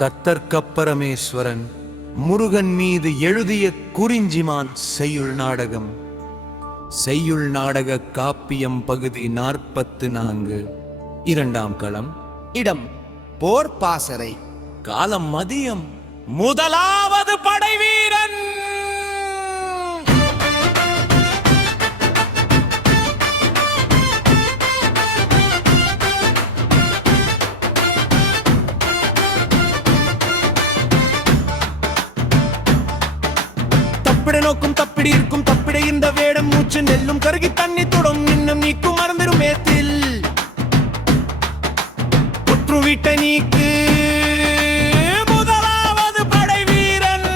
தத்தர்க்கப்பரமேஸ்வரன் முருகன் மீது எழுதிய குறிஞ்சிமான் செய்யுள் நாடகம். செய்யுள் நாடக காப்பியம் பகுதி 44. இரண்டாம் களம். இடம் போர் பாசறை. காலம் மதியம். முதலாவது படைவீரன். தப்பிட நோக்கும் தப்பிடி இருக்கும் தப்பிட இந்த வேடம் மூச்சு நெல்லும் கருகி தண்ணி துடும் இன்னும் நீக்கும் மறந்திடும் மேத்தில் புற்று விட்ட நீக்கு முதலாவது படை வீரன்.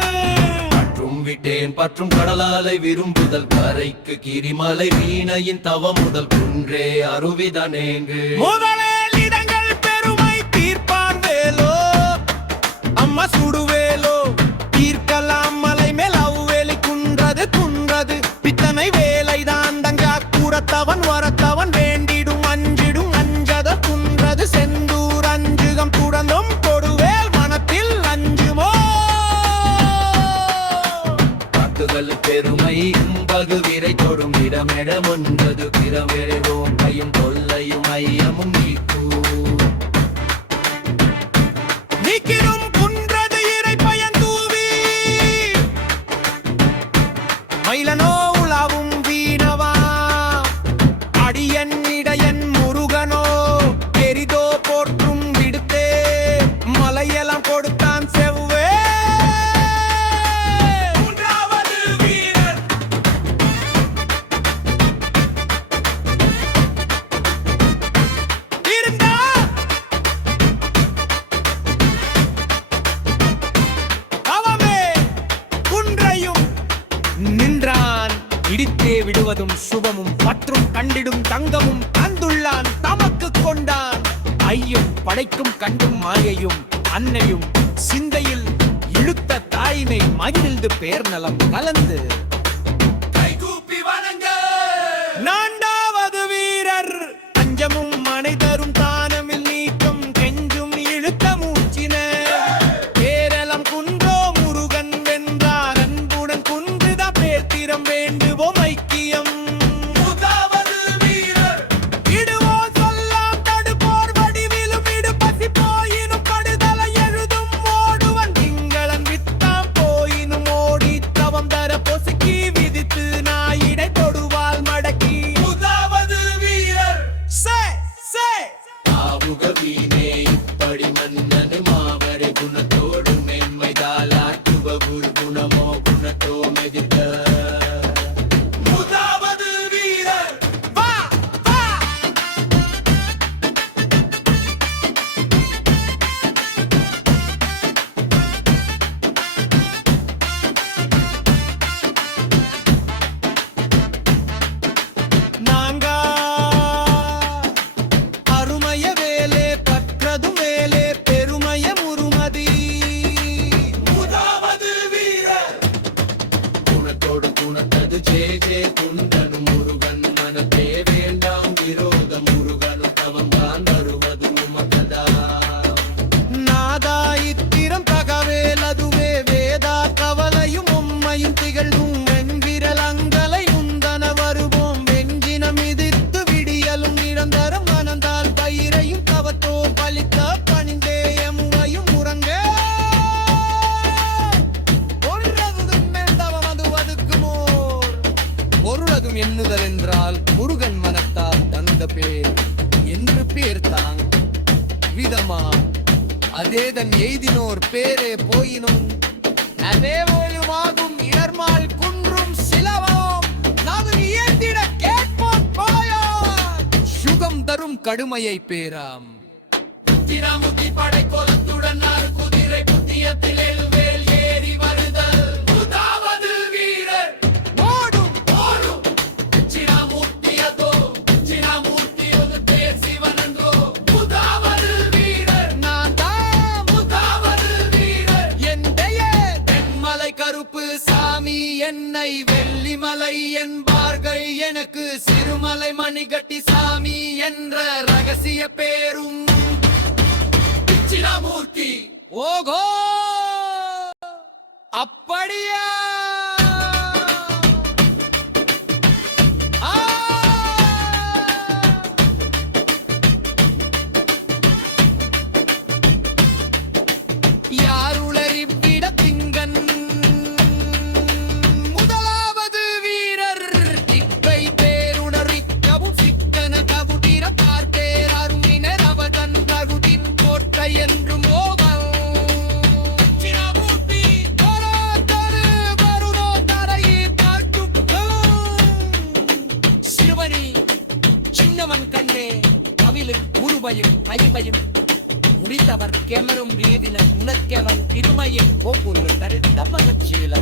பற்றும் விட்டேன் பற்றும் கடலாலை விரும்புதல் கரைக்கு கிரிமலை வீணையின் தவ முதல் குன்றே அருவிதனேங்கு முதலில் இடங்கள் பெருமை தீர்ப்பான் வேலோ அம்மா சுடுவேலோ தீர்க்கலாம் மலை மேல் அவ்வேலி குன்றது குன்றது பித்தனை வேலைதான் தங்கா கூறத்தவன் வரத்தவன் வேண்டிடும் அஞ்சிடும் அஞ்சத குன்றது செந்தூர் அஞ்சுகம் துடந்தும் கொடுவேல் மனத்தில் அஞ்சுமோ காட்டுகள் பெருமை பகு விரை தொடும் இடமிடம் ஒன்றது பிறவேவோம் கையும் தொல்லையும் ஐயமும் நீக்கிடும் குன்றது இறை பயன் தூவி மயிலனோ உலாவும் வீணவா அடியன் இடையன் முருகனோ பெரிதோ போற்றும் விடுத்தே மலையெல்லாம் கொடுத்தான் செவ்வே. மூன்றாவது வீரர். இருந்தா அவமே குன்றையும் நின்றான் இடித்தே விடுவதும் சுபமும் பற்றும் கண்டிடும் தங்கமும் தந்துள்ளான் தமக்கு கொண்டான் ஐயும் படைக்கும் கண்டும் மாயையும் அன்னையும் சிந்தையில் இழுத்த தாயினை மகிழ்ந்து பேர் நலம் கலந்து கைகூப்பி வணங்க. நான்காவது வீரர். அஞ்சமும் மனை தரும் தானமில் நீக்கம் கெஞ்சும் இழுத்த மூச்சின பேரலம் குன்றோ முருகன் வென்றார் அன்புடன் குன்றுதா பேர்த்திரம் வேண்டுவோம் ஐக்கியம். முதலாவது வீரர். இடுவோ சொல்லாம் தடுப்போர் வடிவிலும் இடு பசி போயினும் படுதலை எழுதும் ஓடுவன் திங்களன் வித்தாம் போயினும் ஓடி தவம் தர பொசுக்கி விதித்து நாயிடை தொடுவால் மடக்கி. முதலாவது வீரர். ஆவுக வீணே இப்படி மன்னனு மாவரை குணத்தோடு மேன்மை தாளாட்டுவ குரு குணமோ குணத்தோ மெதிர்க்க. முதலாவது வீரர். வா வா. நாங்கா அருமைய வேலே பற்றதும் வேலே பெருமைய முருமதி. முதலாவது வீரர். குணத்தோடு குணத்தது ஜே ஜே குந்தனு முருகன் மனத்தே வேண்டாம் விரோத முருகனு தவம் தான் வருவது உமக்கதா. நாதா இத்திரம் தகவேல் அதுவே வேதா கவலையும் உம்மையும் திகழ்வும் வெண்விரல் அங்கலை உந்தன வருவோம் வெஞ்சினம் மிதித்து விடியலும் நிரந்தரம் மனந்தால் பயிரையும் தவத்தோ பலித்த பணிந்தேயமுறையும் முறங்க பொருளதும் மேல்தவம் அது அதுக்குமோர் பொருளதும் எண்ணுதல் என்றால் முருகன் மனத்தால் தந்த பேர் என்று பேர் தான் விதமா அதேதன் எய்தினோர் பேரே போயினும் அதே போலுமாகும் இடர்மால் குன்றும் சிலவோம் நாம் இயந்திட கேட்போம் போயோ சுகம் தரும் கடுமையை பேராம். திராமுகி படை கோலத்துடன் குதிரை புத்தியத்தில் வேல் ஏறி வருதல். முதலாவது வீரர். ஓடும் ஓடும் சிராமூர்த்தியதோ சிராமூர்த்தியது பேர் சிவனன்றோ. முதலாவது வீரர். நான் தான் முதலாவது வீரர். என்னைய தென்மலை கருப்பு சாமி என்னை வெள்ளிமலை என்பார்கள் எனக்கு சிறுமலை மணிகட்டி சாமி என்ற ரகசிய பேரும். தட்சிணாமூர்த்தி ஓகோ அப்படியா ஆ! யாருளறிவிட திங்கன் முதலாவது வீரர் திக்கை பேருணரிக்கவும் சிக்கன கவுடிர பார்த்தேர் அருமினர் அவதன் ககுதின் கோட்டை என்று மோகம் சினமூர்த்தி தரதரு வருணோ தரையே தாழ்த்தும் சிறுவனி சின்னவன் கண்ணே கவிலும் உருவையும் கைவையும் முடித்தவர் கெமரும் வீதின உனக்கெவன் இருமையும் போக்குள்ள தரித்த மகிழ்ச்சியில்